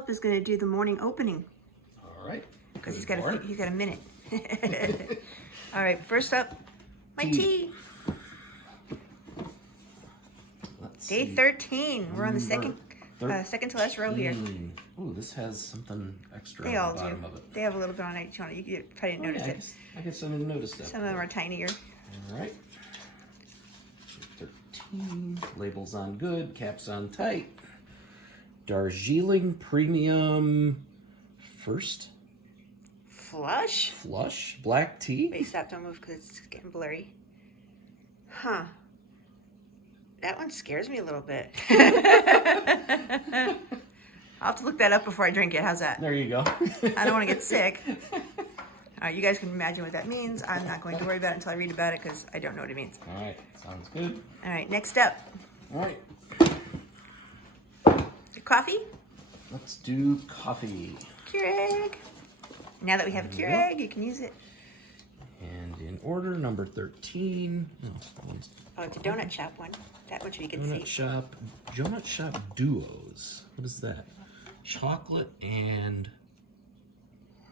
Philip is going to do the morning opening. All right. Because he's got a minute. All right, first up, my tea. Day 13. We're on the second to last row here. Oh, this has something extra They on all the bottom do. of it. They have a little bit on each one. You probably didn't notice it. I guess I didn't notice that. Some of them are tinier. All right. 13. Labels on good, caps on tight. Darjeeling Premium First Flush Black Tea. Wait, stop, don't move because it's getting blurry. Huh. That one scares me a little bit. I'll have to look that up before I drink it. How's that? There you go. I don't want to get sick. All right, you guys can imagine what that means. I'm not going to worry about it until I read about it because I don't know what it means. All right, sounds good. All right, next up. All right. The coffee. Let's do coffee. Keurig. Now that we have a Keurig, you can use it. And in order, number 13. No, that one's Oh, it's a donut shop one. That one should be good to see. Donut Shop Duos. What is that? Chocolate and...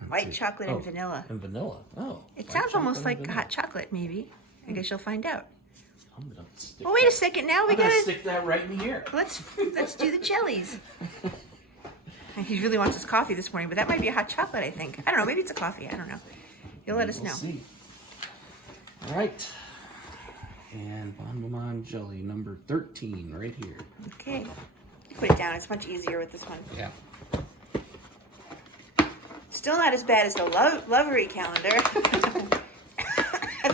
White chocolate and vanilla. And vanilla. Oh. It sounds almost like hot chocolate, maybe. I guess you'll find out. I'm gonna stick Well, wait a second. Now we gotta stick that right in here. Let's do the jellies. He really wants his coffee this morning, but that might be a hot chocolate, I think. I don't know. Maybe it's a coffee. I don't know. You'll let us know. See. All right. And Bon Bon Jelly number 13 right here. Okay. You put it down. It's much easier with this one. Yeah. Still not as bad as the Lovery calendar.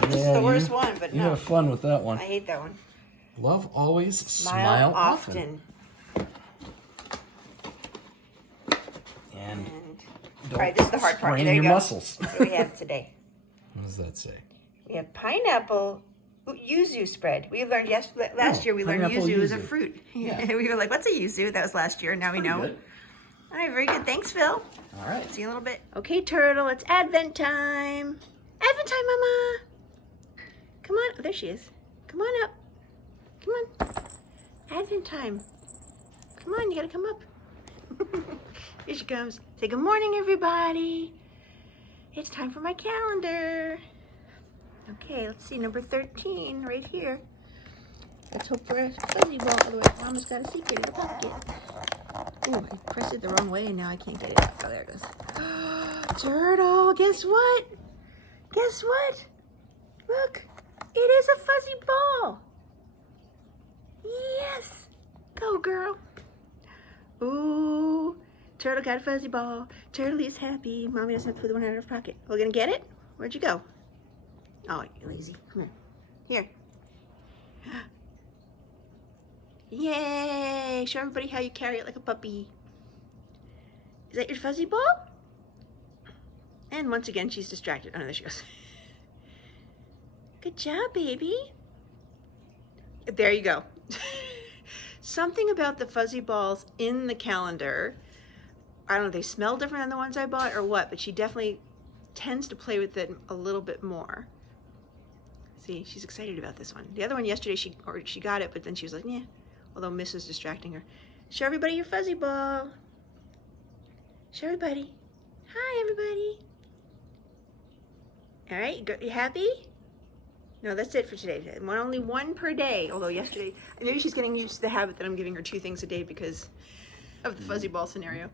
This is the worst one, but you no. have fun with that one. I hate that one. Love always, smile often. And all right, this is the hard part. Sprain There you your go. muscles. What do we have today? What does that say? We have pineapple yuzu spread. We learned last year we learned yuzu is a fruit. Yeah. We were like, what's a yuzu? That was last year. Now we know. Good. All right, very good. Thanks, Phil. All right. See you in a little bit. Okay, Turtle, it's Advent time. Advent time, Mama. Come on. Oh, there she is. Come on up. Come on. Advent time. Come on, you gotta come up. Here she comes. Say good morning, everybody. It's time for my calendar. Okay, let's see, number 13, right here. Let's hope for a fuzzy ball. Otherwise, Mama's got a secret in the pocket. Ooh, I pressed it the wrong way and now I can't get it out. Oh, there it goes. Turtle, guess what? Guess what? Look, it is a fuzzy ball. Yes. Go, girl. Ooh, Turtle got a fuzzy ball. Turtle is happy. Mommy doesn't have to put the one out of her pocket. We're gonna get it? Where'd you go? Oh, you're lazy. Come here. Here. Yay! Show everybody how you carry it like a puppy. Is that your fuzzy ball? And once again, she's distracted. Oh, no, there she goes. Good job, baby. There you go. Something about the fuzzy balls in the calendar, I don't know if they smell different than the ones I bought or what, but she definitely tends to play with it a little bit more. See, she's excited about this one. The other one yesterday, she got it, but then she was like, yeah, although Miss is distracting her. Show everybody your fuzzy ball. Show everybody. Hi, everybody. All right, you happy? No, that's it for today. Only one per day, although yesterday, maybe she's getting used to the habit that I'm giving her 2 things a day because of the fuzzy ball scenario.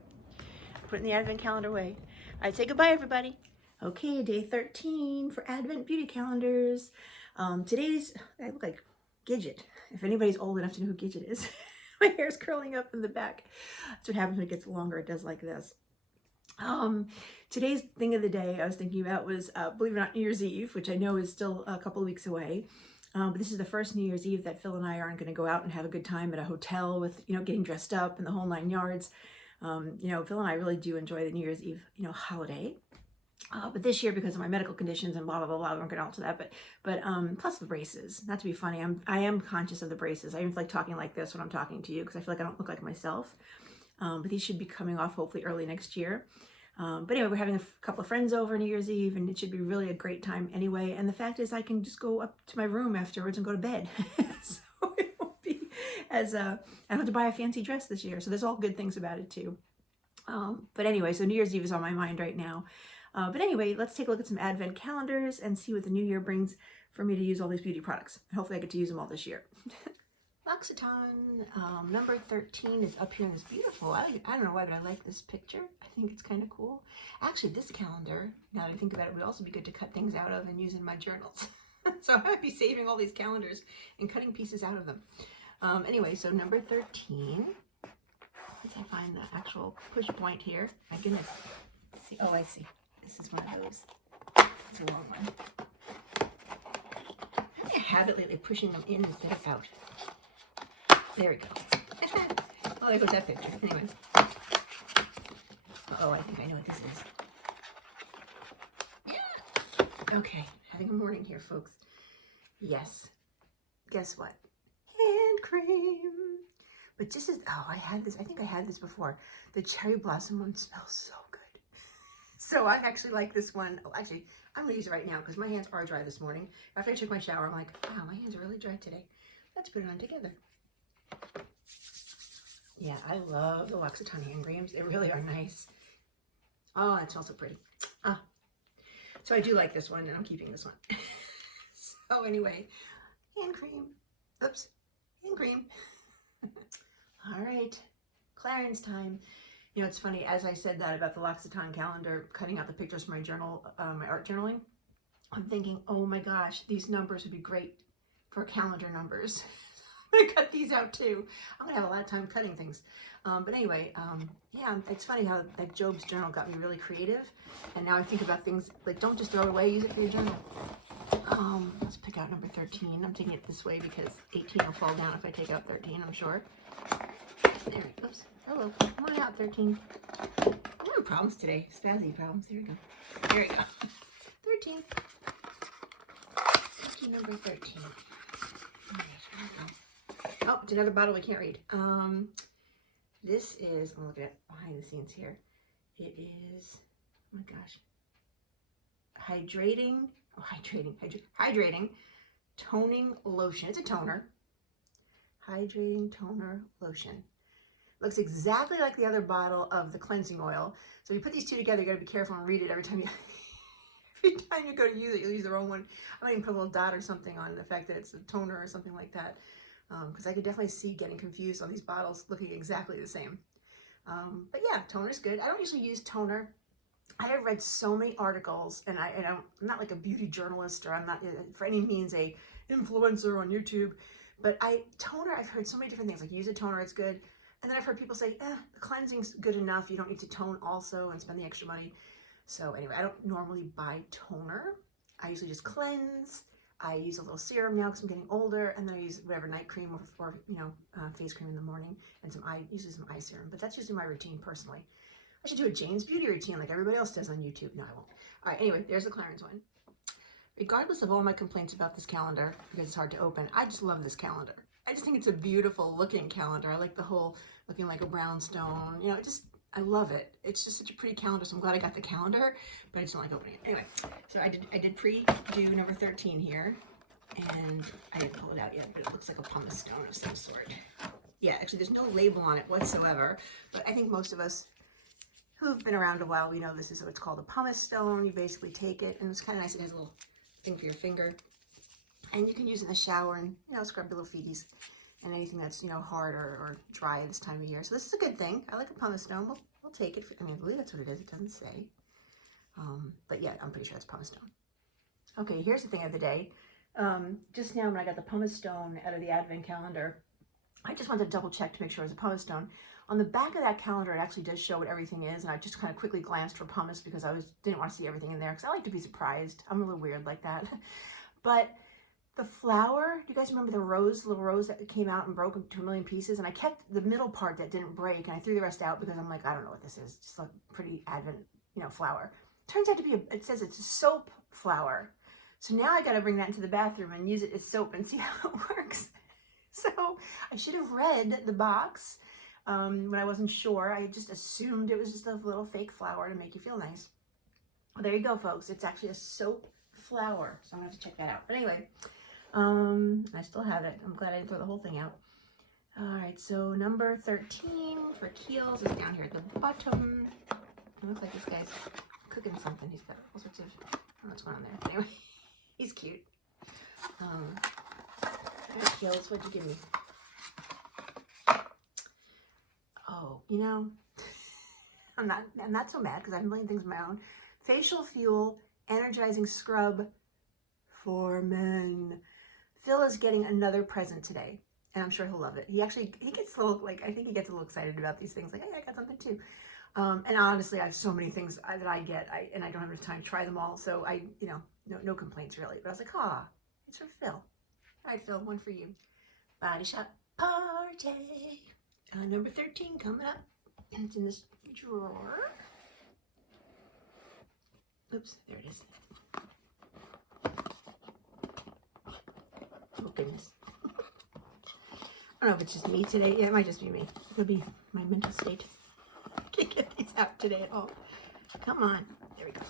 Put it in the Advent calendar way. I'd say goodbye, everybody. Okay, day 13 for Advent beauty calendars. Today's, I look like Gidget. If anybody's old enough to know who Gidget is. My hair's curling up in the back. That's what happens when it gets longer. It does like this. Today's thing of the day I was thinking about was, believe it or not, New Year's Eve, which I know is still a couple of weeks away. But this is the first New Year's Eve that Phil and I aren't going to go out and have a good time at a hotel with, getting dressed up and the whole 9 yards. Phil and I really do enjoy the New Year's Eve, holiday. But this year, because of my medical conditions and blah, blah, blah, blah, we won't get on to that. But plus the braces, not to be funny, I am conscious of the braces. I even like talking like this when I'm talking to you because I feel like I don't look like myself. But these should be coming off hopefully early next year. But anyway, we're having a couple of friends over New Year's Eve, and it should be really a great time anyway. And the fact is I can just go up to my room afterwards and go to bed. So it won't be as, I don't have to buy a fancy dress this year. So there's all good things about it too. But anyway, so New Year's Eve is on my mind right now. But anyway, let's take a look at some advent calendars and see what the new year brings for me to use all these beauty products. Hopefully I get to use them all this year. L'Occitane number 13 is up here in this beautiful, I don't know why, but I like this picture. I think it's kind of cool. Actually, this calendar, now that I think about it, would also be good to cut things out of and use in my journals. So I might be saving all these calendars and cutting pieces out of them. Anyway, so number 13. Once I find the actual push point here. My goodness. See, oh, I see. This is one of those. It's a long one. I have a habit lately of pushing them in instead of out. There we go. Oh, there goes that picture. Anyway. Oh, I think I know what this is. Yeah. Okay. Having a morning here, folks. Yes. Guess what? Hand cream. But just as, oh, I had this, I think I had this before. The cherry blossom one smells so good. So I actually like this one. Oh, actually, I'm gonna use it right now because my hands are dry this morning. After I took my shower, I'm like, wow, my hands are really dry today. Let's put it on together. Yeah, I love the L'Occitane hand creams. They really are nice. Oh, it smells so pretty. Ah. So I do like this one and I'm keeping this one. So anyway, hand cream. Oops, hand cream. All right, Clarins time. You know, it's funny, as I said that about the L'Occitane calendar, cutting out the pictures from my journal, my art journaling, I'm thinking, oh my gosh, these numbers would be great for calendar numbers. I'm gonna cut these out too. I'm gonna have a lot of time cutting things. But anyway, yeah, it's funny how like Job's journal got me really creative. And now I think about things like, don't just throw it away, use it for your journal. Let's pick out number 13. I'm taking it this way because 18 will fall down if I take out 13, I'm sure. There, oops, hello, come on out, 13. I'm having problems today, spazzy problems, there we go. There we go, 13. 13, number 13. Oh, it's another bottle we can't read. This is, I'm looking at behind the scenes here. It is, oh my gosh, hydrating toning lotion. It's a toner. Hydrating toner lotion. Looks exactly like the other bottle of the cleansing oil. So if you put these two together, you gotta be careful and read it every time you go to use it, you'll use the wrong one. I might even put a little dot or something on the fact that it's a toner or something like that. Because I could definitely see getting confused on these bottles looking exactly the same. But yeah, toner's good. I don't usually use toner. I have read so many articles, and I'm not like a beauty journalist, or I'm not for any means a influencer on YouTube, but toner, I've heard so many different things, like use a toner, it's good. And then I've heard people say, the cleansing's good enough, you don't need to tone also and spend the extra money. So anyway, I don't normally buy toner. I usually just cleanse. I use a little serum now because I'm getting older, and then I use whatever night cream or face cream in the morning, and usually some eye serum. But that's usually my routine personally. I should do a Jane's beauty routine like everybody else does on YouTube. No, I won't. All right, anyway, there's the Clarins one. Regardless of all my complaints about this calendar, because it's hard to open, I just love this calendar. I just think it's a beautiful looking calendar. I like the whole looking like a brownstone. You know, I love it. It's just such a pretty calendar, so I'm glad I got the calendar, but I just don't like opening it. Anyway, so I did pre-do number 13 here, and I didn't pull it out yet, but it looks like a pumice stone of some sort. Yeah, actually, there's no label on it whatsoever, but I think most of us who've been around a while, we know this is what's called a pumice stone. You basically take it, and it's kind of nice. It has a little thing for your finger, and you can use it in the shower and, scrub your little feeties and anything that's, hard or dry this time of year. So this is a good thing. I like a pumice stone. We'll take it. I believe that's what it is. It doesn't say. But yeah, I'm pretty sure it's pumice stone. Okay, here's the thing of the day. Just now when I got the pumice stone out of the advent calendar, I just wanted to double check to make sure it was a pumice stone. On the back of that calendar, it actually does show what everything is, and I just kind of quickly glanced for pumice because I didn't want to see everything in there because I like to be surprised. I'm a little weird like that. But the flower, do you guys remember the little rose that came out and broke into a million pieces? And I kept the middle part that didn't break, and I threw the rest out because I'm like, I don't know what this is. Just a pretty advent, flower. Turns out to be it says it's a soap flower. So now I got to bring that into the bathroom and use it as soap and see how it works. So I should have read the box when I wasn't sure. I just assumed it was just a little fake flower to make you feel nice. Well, there you go, folks. It's actually a soap flower. So I'm going to have to check that out. But anyway, I still have it. I'm glad I didn't throw the whole thing out. All right, so number 13 for Kiehls is down here at the bottom. It looks like this guy's cooking something. He's got all sorts of, I don't know what's going on there. Anyway, he's cute. All right, Kiehls, what'd you give me? Oh, you know, I'm not so mad because I have a million things of my own. Facial Fuel Energizing Scrub for Men. Phil is getting another present today, and I'm sure he'll love it. He gets a little, like, I think he gets a little excited about these things. Like, hey, I got something too. And honestly, I have so many things that I get, and I don't have enough time to try them all. So no complaints really. But I was like, it's for Phil. All right, Phil, one for you. Body Shop Party. Number 13 coming up. It's in this drawer. Oops, there it is. Oh, goodness. I don't know if it's just me today. Yeah, it might just be me. It could be my mental state. I can't get these out today at all. Come on. There we go.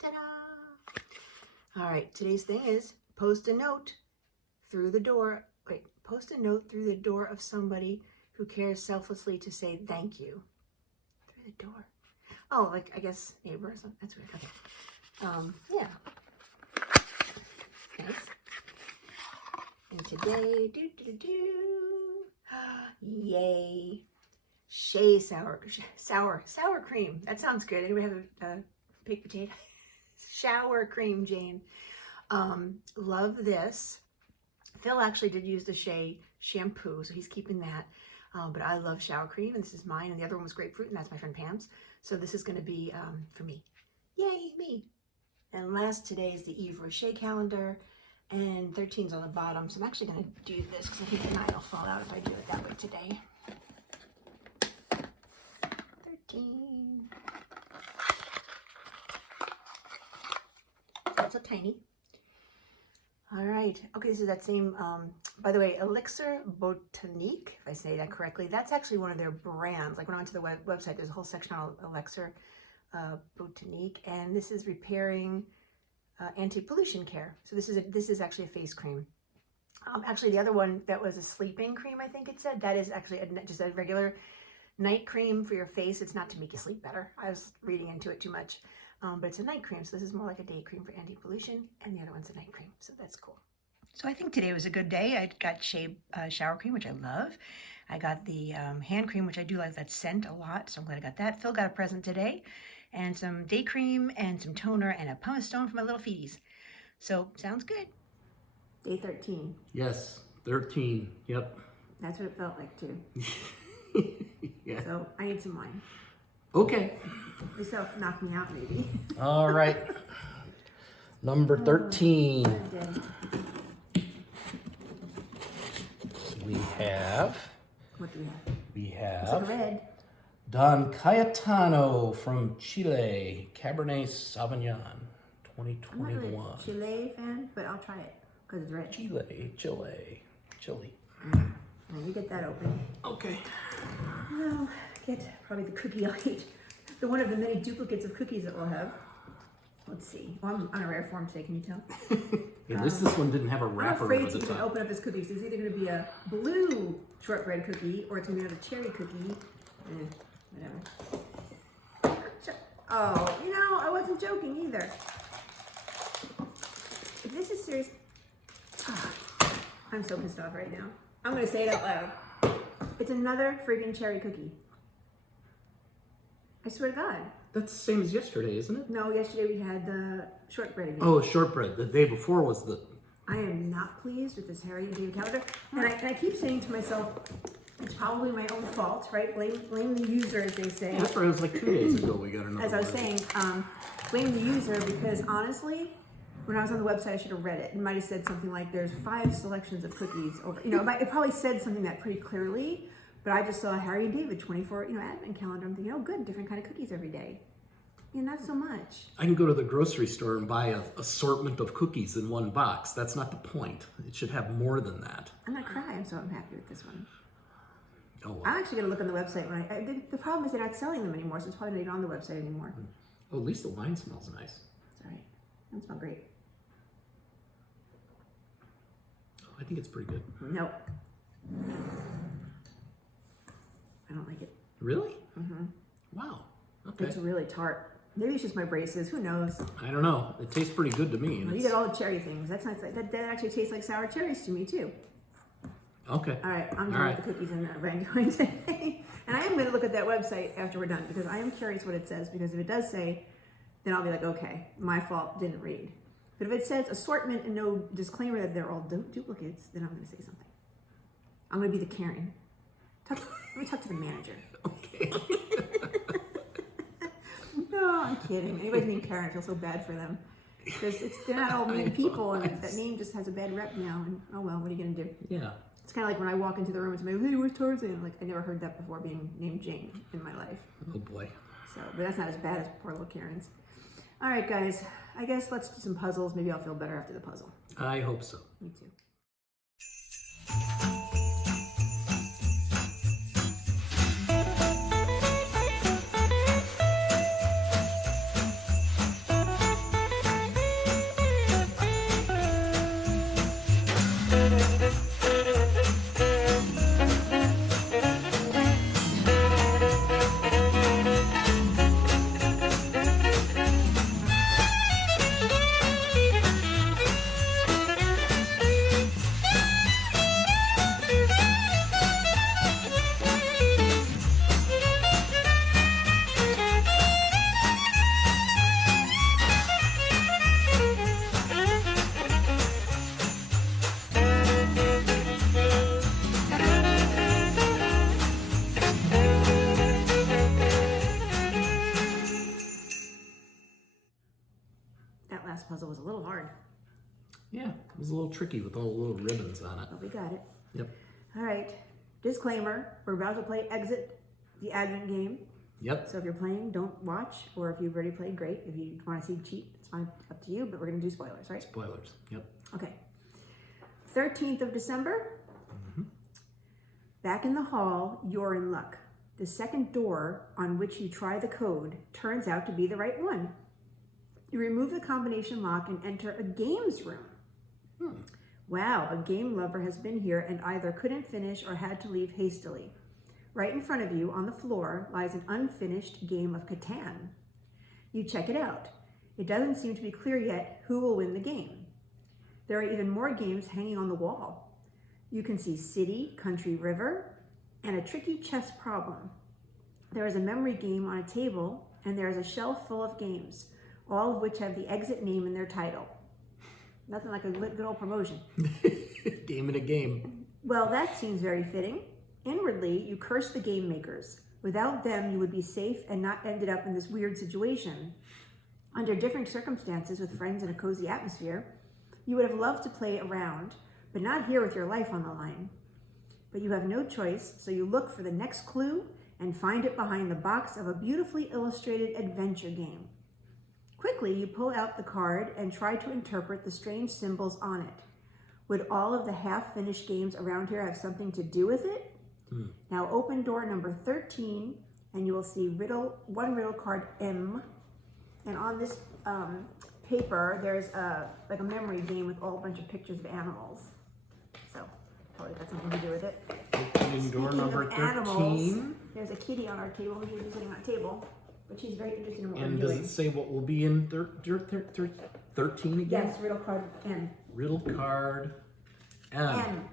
Ta-da! All right, today's thing is post a note through the door. Wait, post a note through the door of somebody who cares selflessly to say thank you. Through the door. Oh, like, I guess neighbor or something. That's weird. Okay. Yeah. Nice. And today, yay, Shea sour cream. That sounds good. Anybody have a baked potato? Shower cream, Jane. Love this. Phil actually did use the Shea shampoo, so he's keeping that. But I love shower cream, and this is mine, and the other one was grapefruit, and that's my friend Pam's. So this is going to be for me. Yay, me. And last, today is the Yves Rocher calendar, and 13's on the bottom. So I'm actually going to do this because I think the 9 will fall out if I do it that way today. 13. That's so tiny. All right. Okay, this is that same, by the way, Elixir Botanique, if I say that correctly. That's actually one of their brands. Like when I went to the website, there's a whole section on Elixir Botanique, and this is repairing anti-pollution care. So this is actually a face cream. Actually, the other one that was a sleeping cream, I think it said, that is actually just a regular night cream for your face. It's not to make you sleep better. I was reading into it too much. But it's a night cream, so this is more like a day cream for anti-pollution, and the other one's a night cream, so that's cool. So I think today was a good day. I got shower cream, which I love. I got the hand cream, which I do like that scent a lot, so I'm glad I got that. Phil got a present today, and some day cream, and some toner, and a pumice stone for my little feeties. So, sounds good. Day 13. Yes, 13. Yep. That's what it felt like, too. Yeah. So, I need some wine. Okay. This will knock me out, maybe. All right. Number 13. We have. What do we have? We have. It's like red. Don Cayetano from Chile, Cabernet Sauvignon, 2021. I'm not really a Chile fan, but I'll try it because it's red. Chile. Let me get that open. Okay. Well, get probably the cookie I'll eat. The one of the many duplicates of cookies that we'll have. Let's see. Well, I'm on a rare form today, can you tell? Yeah, at least this one didn't have a wrapper I'm over afraid the to top. open up this cookie. So it's either going to be a blue shortbread cookie or it's going to be another cherry cookie. Whatever. Oh, you know, I wasn't joking either. If this is serious, I'm so pissed off right now. I'm going to say it out loud. It's another friggin' cherry cookie. I swear to God. That's the same as yesterday, isn't it? No, yesterday we had the shortbread again. Oh, shortbread. The day before was the... I am not pleased with this Harry and David calendar. And I keep saying to myself, it's probably my own fault, right? Blame the user, as they say. Yeah, that's right. It was like 2 days ago we got another As I was one. saying, blame the user because honestly, when I was on the website, I should have read it. It might have said something like, there's 5 selections of cookies. Over, it probably said something that pretty clearly, but I just saw Harry and David 24, advent calendar. I'm thinking, oh, good, different kind of cookies every day. Yeah, not so much. I can go to the grocery store and buy an assortment of cookies in one box. That's not the point. It should have more than that. I'm not crying, so I'm happy with this one. Oh, wow. I'm actually going to look on the website. The problem is they're not selling them anymore, so it's probably not on the website anymore. Oh, at least the wine smells nice. It's all right. It doesn't smell great. Oh, I think it's pretty good. Nope. I don't like it. Really? Wow. Okay. It's really tart. Maybe it's just my braces. Who knows? I don't know. It tastes pretty good to me. Well, you get all the cherry things. That's nice. That actually tastes like sour cherries to me too. Okay. All right, I'm done with the cookies and ravioli today. And I am going to look at that website after we're done because I am curious what it says. Because if it does say, then I'll be like, okay, my fault, didn't read. But if it says assortment and no disclaimer that they're all duplicates, then I'm going to say something. I'm going to be the Karen. Let me talk to the manager. Okay. No, I'm kidding. Anybody's named Karen, I feel so bad for them. They're not all mean people, and that name just has a bad rep now. And oh well, what are you going to do? Yeah. It's kind of like when I walk into the room and somebody, hey, where's Tarzan? Like, I never heard that before being named Jane in my life. Oh boy. So, but that's not as bad as poor little Karen's. All right, guys. I guess let's do some puzzles. Maybe I'll feel better after the puzzle. I hope so. Me too. That last puzzle was a little hard. Yeah, it was a little tricky with all the little ribbons on it. But we got it. Yep. All right. Disclaimer, we're about to play Exit, the Advent game. Yep. So if you're playing, don't watch. Or if you've already played, great. If you want to see cheat, it's fine. Up to you. But we're going to do spoilers, right? Spoilers. Yep. Okay. 13th of December. Back in the hall, you're in luck. The second door on which you try the code turns out to be the right one. You remove the combination lock and enter a games room. Wow, a game lover has been here and either couldn't finish or had to leave hastily. Right in front of you on the floor lies an unfinished game of Catan. You check it out. It doesn't seem to be clear yet who will win the game. There are even more games hanging on the wall. You can see city, country, river, and a tricky chess problem. There is a memory game on a table, and there is a shelf full of games, all of which have the Exit name in their title. Nothing like a good old promotion. Game in a game. Well, that seems very fitting. Inwardly, you curse the game makers. Without them, you would be safe and not ended up in this weird situation. Under different circumstances with friends in a cozy atmosphere, you would have loved to play around, but not here with your life on the line. But you have no choice, so you look for the next clue and find it behind the box of a beautifully illustrated adventure game. Quickly, you pull out the card and try to interpret the strange symbols on it. Would all of the half-finished games around here have something to do with it? Now open door number 13, and you will see one riddle card M. And on this paper, there's like a memory game with all a bunch of pictures of animals. So probably got something to do with it. Opening door number 13. Animals, there's a kitty on our table who's usually sitting on a table, but she's very interested in what And we're does doing. it say what will be in 13 again? Yes, riddle card M. Riddle card M. M.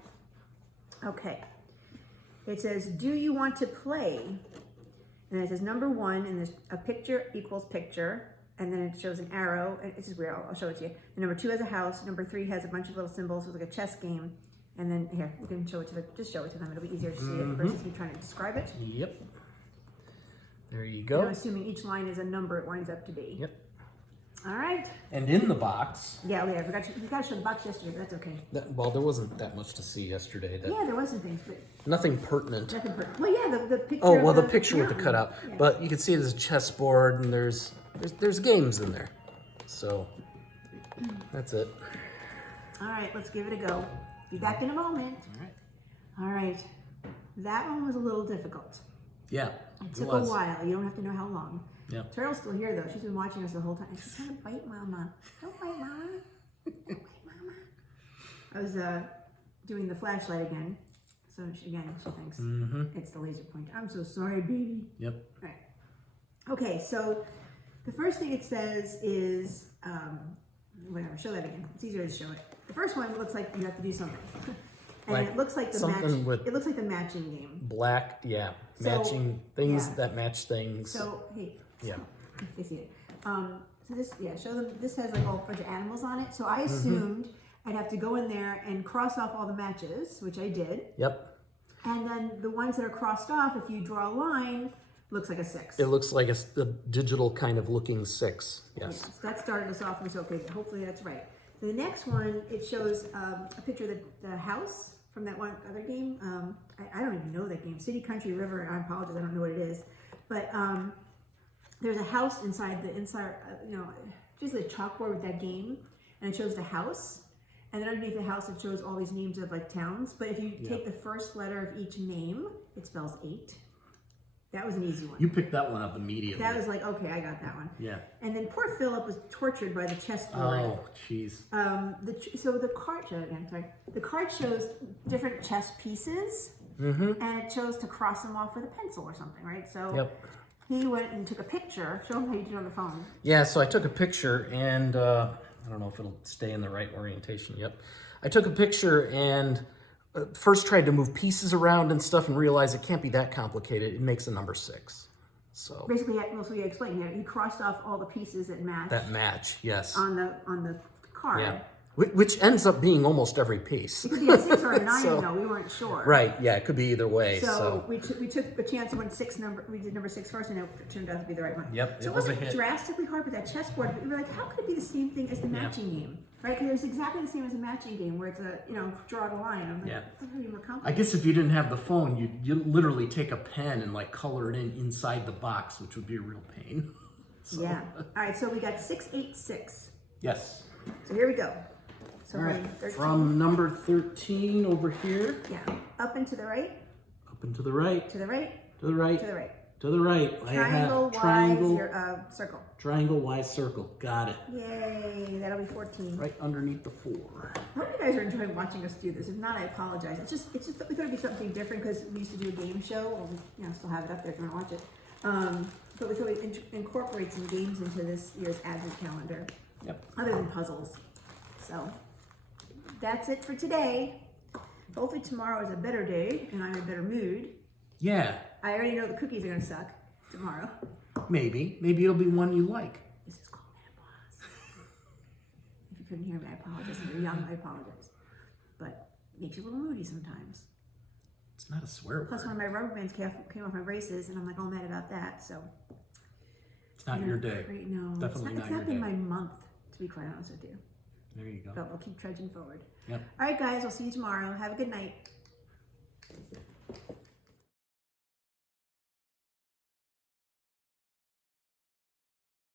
Okay. It says, do you want to play? And it says number 1, and there's a picture equals picture, and then it shows an arrow. And this is weird, I'll show it to you. And number 2 has a house, number 3 has a bunch of little symbols with like a chess game. And then here, you can show it to just show it to them. It'll be easier to see it versus me trying to describe it. Yep. There you And go. I'm assuming each line is a number it winds up to be. Yep. All right. And in the box, Yeah, I forgot to show the box yesterday, but that's okay. well, there wasn't that much to see yesterday. Yeah, there was some things, but Nothing pertinent. nothing. Well, yeah, the picture. Oh, of well, the picture with the mountain. cutout. Yeah. But you can see there's a chessboard and there's games in there. So that's it. All right, let's give it a go. Be back in a moment. All right. All right. That one was a little difficult. Yeah, It took a while. You don't have to know how long. Yeah. Turtle's still here, though. She's been watching us the whole time. She's trying to bite Mama. Don't bite Mama. Don't bite Mama. I was doing the flashlight again. So again, she thinks Mm-hmm. it's the laser pointer. I'm so sorry, baby. Yep. All right. Okay, so the first thing it says is, whatever, show that again. It's easier to show it. The first one looks like you have to do something. And Like it looks like the something with it looks like the matching game. Black, yeah. So, Matching things yeah. that match things. So, hey. Yeah. They see it. So this, yeah, show them, this has like a whole bunch of animals on it. So I assumed I'd have to go in there and cross off all the matches, which I did. Yep. And then the ones that are crossed off, if you draw a line, looks like a 6. It looks like a digital kind of looking 6. Yes. So that started us off and was okay. Hopefully that's right. The next one, it shows a picture of the house from that one other game. I don't even know that game. City, Country, River, and I apologize, I don't know what it is. But there's a house inside, just a chalkboard with that game, and it shows the house. And then underneath the house, it shows all these names of like towns. But if you take the first letter of each name, it spells 8. That was an easy one. You picked that one up immediately. That was like, okay, I got that one. Yeah. And then poor Philip was tortured by the chessboard. Oh, jeez. So the card, the card shows different chess pieces, Mm-hmm. and it shows to cross them off with a pencil or something, right? So Yep. he went and took a picture. Show him how you did it on the phone. Yeah, so I took a picture and I don't know if it'll stay in the right orientation. Yep. I took a picture and first tried to move pieces around and stuff and realized it can't be that complicated. It makes a number 6. So Basically, so he explained, he crossed off all the pieces that match that match, yes. on the card. Yeah. Which ends up being almost every piece. It could be a 6 or a 9, So- though. We weren't sure. Right, yeah, it could be either way. So we took a chance and went we did number 6 first, and it turned out to be the right one. Yep, So it it was a wasn't hit. drastically hard with that chessboard, but we were like, how could it be the same thing as the matching game? Right? Because it's exactly the same as a matching game where it's a, draw the line. I'm like, Yeah. that's really more I complicated. guess if you didn't have the phone, you literally take a pen and like color it in inside the box, which would be a real pain. So, Yeah. All right, so we got 6, 8, 6. Yes. So here we go. So All right. 13. From number 13 over here, Yeah. Up and to the right, up and to the right, to the right, to the right, to the right. to the right. I Triangle, have triangle, Y, circle. triangle, Y, circle. Got it. Yay, that'll be 14. Right underneath the 4. I hope you guys are enjoying watching us do this. If not, I apologize. It's just we thought it'd be something different because we used to do a game show. Well, we still have it up there if you want to watch it. But we thought we'd incorporate some games into this year's advent calendar, Yep. other than puzzles. So that's it for today. Hopefully tomorrow is a better day and I'm in a better mood. Yeah. I already know the cookies are gonna suck tomorrow. Maybe it'll be one you like. This is called menopause. If you couldn't hear me, I apologize. If you're young, I apologize. But it makes you a little moody sometimes. It's not a swear Plus, word. one of my rubber bands came off my braces, and I'm like all mad about that. So It's not your day. Right, no, Definitely it's not not your been day. my month, to be quite honest with you. There you go. But we'll keep trudging forward. Yep. All right, guys. I'll see you tomorrow. Have a good night.